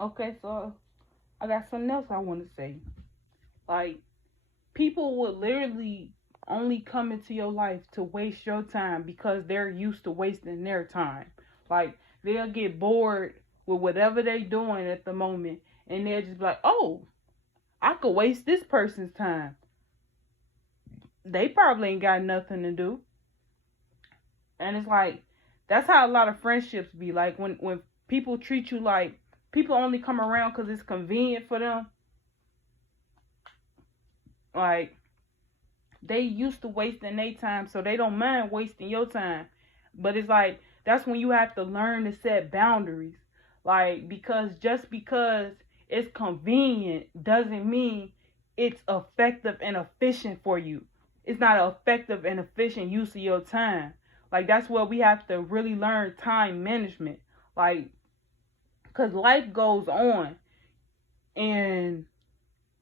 Okay, so I got something else I want to say. Like, people would literally only come into your life to waste your time because they're used to wasting their time. Like, they'll get bored with whatever they're doing at the moment, and they'll just be like, oh, I could waste this person's time. They probably ain't got nothing to do. And it's like, that's how a lot of friendships be. Like, when people treat you like people only come around because it's convenient for them. Like, they used to wasting their time, so they don't mind wasting your time. But it's like, that's when you have to learn to set boundaries. Like, because just because it's convenient doesn't mean it's effective and efficient for you. It's not an effective and efficient use of your time. Like, that's where we have to really learn time management. Like, because life goes on, and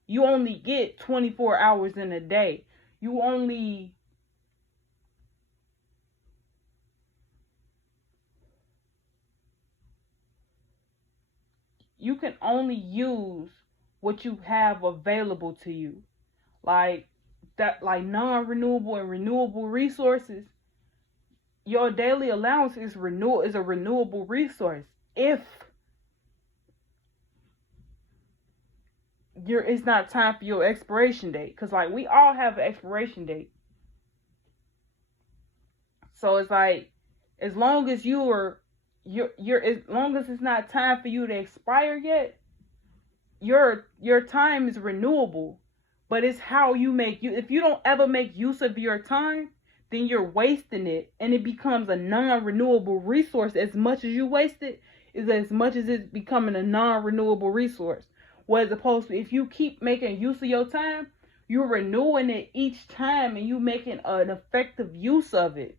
you only get 24 hours in a day. You only you can only use what you have available to you. Like that, like non-renewable and renewable resources. Your daily allowance is a renewable resource. If it's not time for your expiration date, because like we all have an expiration date. So it's like, as long as you're as long as it's not time for you to expire yet, your time is renewable. But it's how you make you if you don't ever make use of your time, then you're wasting it, and it becomes a non-renewable resource. As much as you waste it is as much as it's becoming a non-renewable resource. Whereas opposed to, if you keep making use of your time, you're renewing it each time, and you making an effective use of it.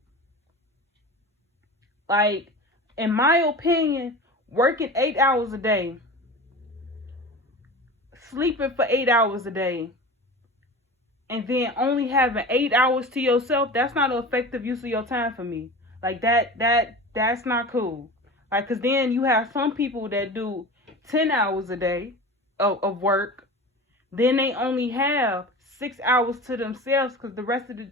Like, in my opinion, working 8 hours a day, sleeping for 8 hours a day, and then only having 8 hours to yourself, that's not an effective use of your time for me. Like, that's not cool. Like, cause then you have some people that do 10 hours a day of work, then they only have 6 hours to themselves, because the rest of the,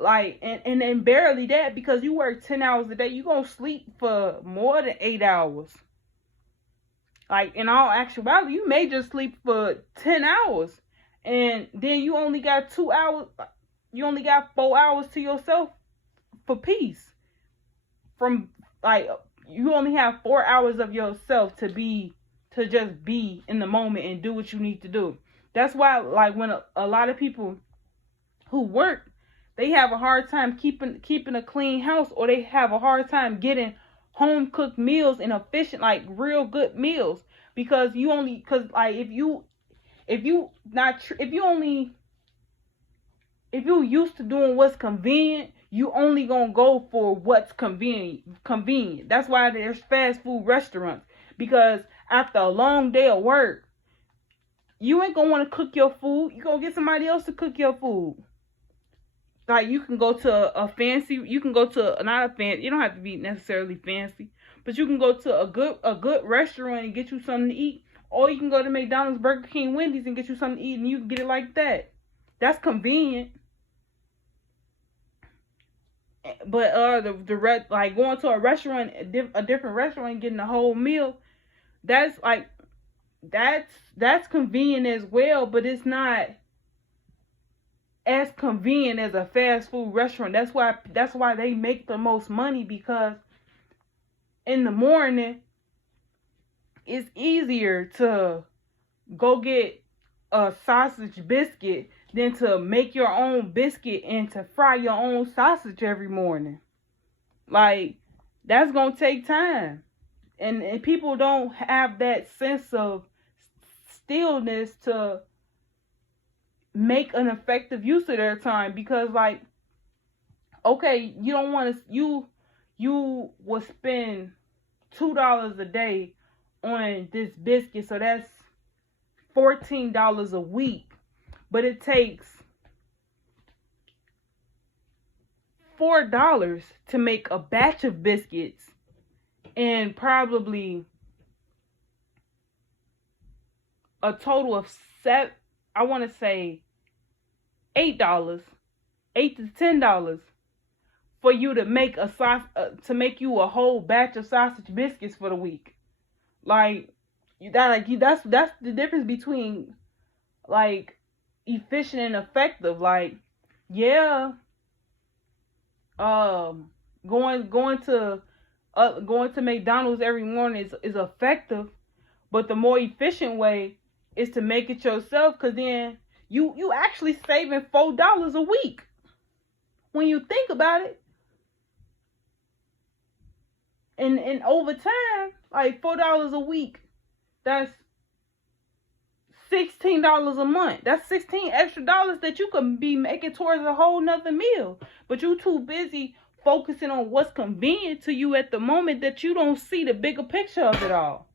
like, and barely that, because you work 10 hours a day, you gonna sleep for more than 8 hours. Like, in all actuality, you may just sleep for 10 hours, and then you only got 2 hours. You only got 4 hours to yourself for peace. From, like, you only have 4 hours of yourself to just be in the moment and do what you need to do. That's why, like, when a lot of people who work, they have a hard time keeping a clean house, or they have a hard time getting home cooked meals and efficient, like real good meals, because like, if you used to doing what's convenient, you only gonna go for what's convenient. That's why there's fast food restaurants, because after a long day of work, you ain't gonna want to cook your food. You gonna get somebody else to cook your food. Like, you can go to you can go to, not a fancy, you don't have to be necessarily fancy, but you can go to a good restaurant and get you something to eat, or you can go to McDonald's, Burger King, Wendy's, and get you something to eat, and you can get it like that. That's convenient. But like, going to a restaurant, a different restaurant, and getting a whole meal, that's like, that's convenient as well, but it's not as convenient as a fast food restaurant. That's why they make the most money, because in the morning it's easier to go get a sausage biscuit than to make your own biscuit and to fry your own sausage every morning. Like, that's gonna take time. And people don't have that sense of stillness to make an effective use of their time, because, like, okay, you don't want to, you will spend $2 a day on this biscuit, so that's $14 a week, but it takes $4 to make a batch of biscuits, and probably a total of I want to say $8, $8 to $10 for you to make to make you a whole batch of sausage biscuits for the week. Like that's the difference between like efficient and effective. Like, yeah, going to McDonald's every morning is effective, but the more efficient way is to make it yourself, because then you actually saving $4 a week when you think about it. And over time, like $4 a week, that's $16 a month. That's 16 extra dollars that you could be making towards a whole nother meal. But you too busy focusing on what's convenient to you at the moment that you don't see the bigger picture of it all.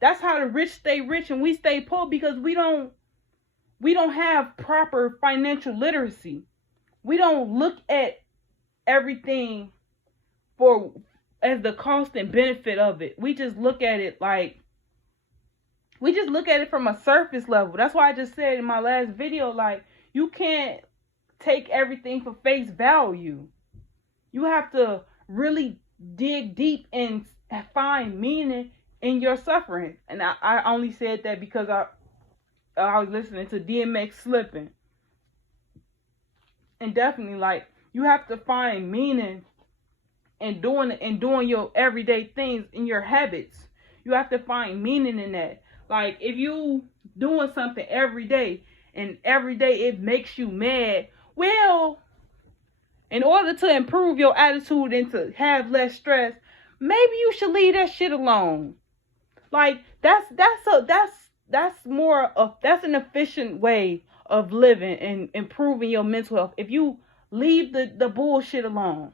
That's how the rich stay rich and we stay poor, because we don't have proper financial literacy. We don't look at everything as the cost and benefit of it. We just look at it from a surface level. That's why I just said in my last video, like, you can't take everything for face value. You have to really dig deep and find meaning in your suffering. And I only said that because I was listening to DMX Slipping. And definitely, like, you have to find meaning in doing your everyday things, in your habits. You have to find meaning in that. Like, if you doing something every day and every day it makes you mad, well, in order to improve your attitude and to have less stress, maybe you should leave that shit alone. Like, that's an efficient way of living and improving your mental health. If you leave the bullshit alone.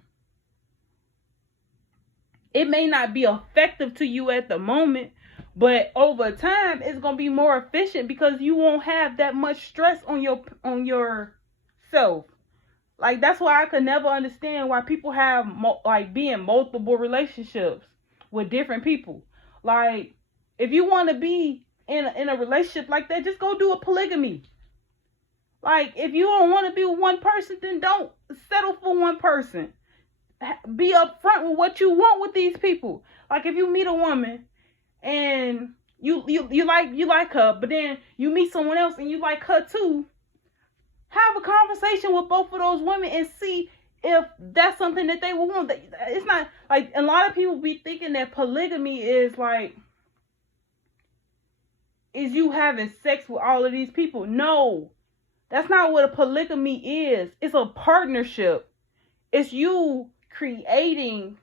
It may not be effective to you at the moment, but over time it's gonna be more efficient because you won't have that much stress on yourself. Like, that's why I could never understand why people have be in multiple relationships with different people. Like, if you want to be in a relationship like that, just go do a polygamy. Like, if you don't want to be with one person, then don't settle for one person. Be upfront with what you want with these people. Like, if you meet a woman and you like her, but then you meet someone else and you like her too, have a conversation with both of those women and see if that's something that they will want. It's not like, a lot of people be thinking that polygamy is you having sex with all of these people. No, that's not what a polygamy is. It's a partnership. It's you creating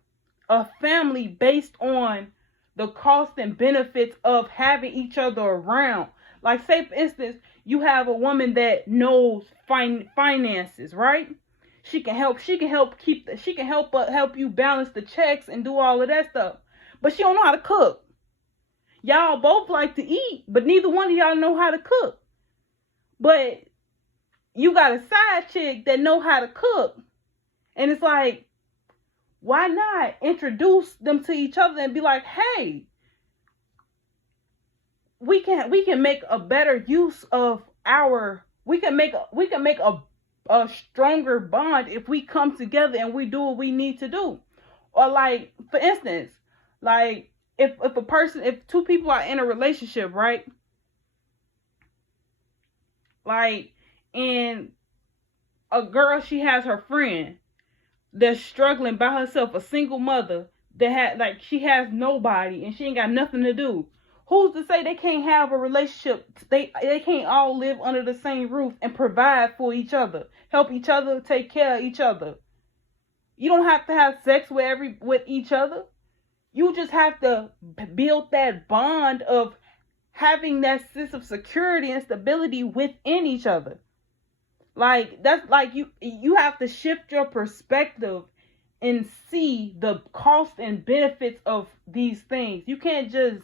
a family based on the cost and benefits of having each other around. Like, say for instance, you have a woman that knows finances, right? She can help help you balance the checks and do all of that stuff. But she don't know how to cook. Y'all both like to eat, but neither one of y'all know how to cook. But you got a side chick that know how to cook. And it's like, why not introduce them to each other and be like, hey, we can make a better use of we can make a stronger bond if we come together and we do what we need to do. Or, like, for instance, like, if two people are in a relationship, right? Like, and a girl, she has her friend that's struggling by herself, a single mother that she has nobody and she ain't got nothing to do. Who's to say they can't have a relationship? They can't all live under the same roof and provide for each other, help each other, take care of each other. You don't have to have sex with each other. You just have to build that bond of having that sense of security and stability within each other. Like, that's like you have to shift your perspective and see the cost and benefits of these things. You can't just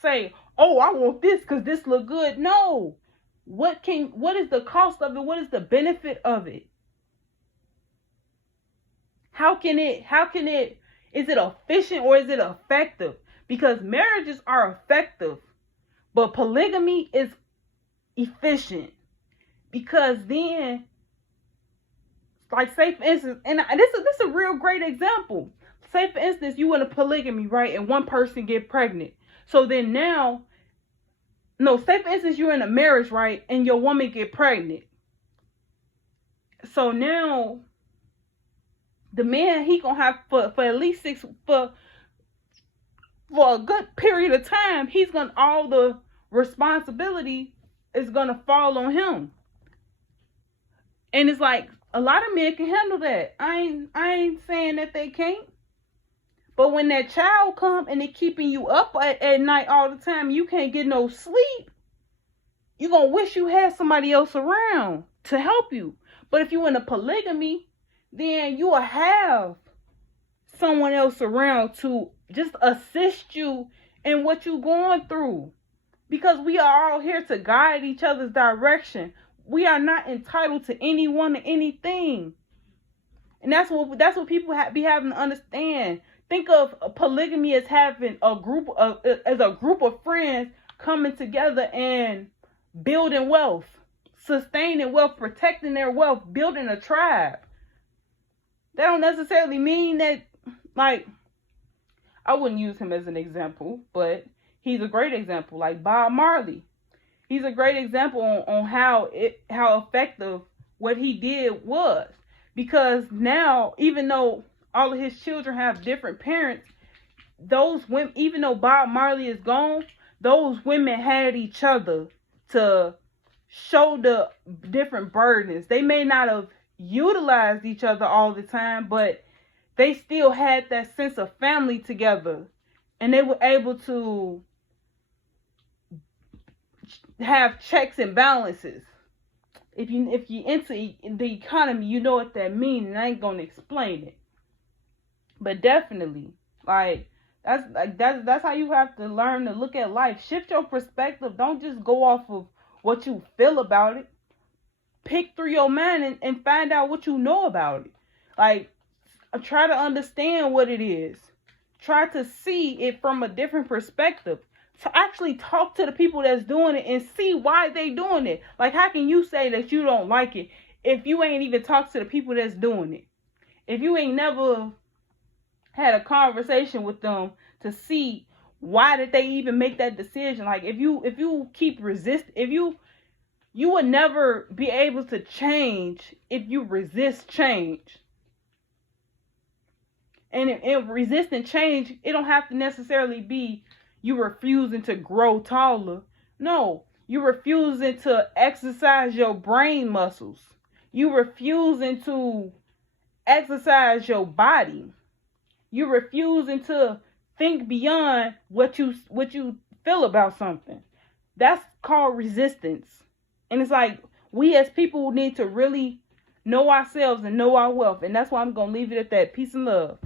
say, oh, I want this because this look good. No. What is the cost of it? What is the benefit of it? Is it efficient or is it effective? Because marriages are effective, But polygamy is efficient because then, like, say for instance, and this is a real great example. Say for instance, you in a polygamy, right, and one person get pregnant. So then now, no, say for instance, you're in a marriage, right, and your woman get pregnant. So now, the man, he gonna have for at least for a good period of time, he's gonna, all the responsibility is gonna fall on him. And it's like, a lot of men can handle that. I ain't saying that they can't. But when that child come and they keeping you up at night all the time, you can't get no sleep, you gonna wish you had somebody else around to help you. But if you in a polygamy, then you will have someone else around to just assist you in what you're going through. Because we are all here to guide each other's direction. We are not entitled to anyone or anything. And that's what people be having to understand. Think of polygamy as having a group of friends coming together and building wealth, sustaining wealth, protecting their wealth, building a tribe. That don't necessarily mean that, like, I wouldn't use him as an example, but he's a great example, like Bob Marley. He's a great example on how effective what he did was. Because now, even though all of his children have different parents, those women, even though Bob Marley is gone, those women had each other to shoulder different burdens. They may not have utilized each other all the time, but they still had that sense of family together. And they were able to have checks and balances. If you into the economy, you know what that means, and I ain't gonna explain it. But definitely, like, that's how you have to learn to look at life. Shift your perspective. Don't just go off of what you feel about it. Pick through your mind and find out what you know about it. Like, try to understand what it is. Try to see it from a different perspective. To actually talk to the people that's doing it and see why they doing it. Like, how can you say that you don't like it if you ain't even talked to the people that's doing it? If you ain't never had a conversation with them to see why did they even make that decision? Like, if you keep you would never be able to change if you resist change. And in resisting change, it don't have to necessarily be you refusing to grow taller. No, you refusing to exercise your brain muscles. You refusing to exercise your body. You refusing to think beyond what you feel about something. That's called resistance. And it's like, we as people need to really know ourselves and know our wealth. And that's why I'm going to leave it at that. Peace and love.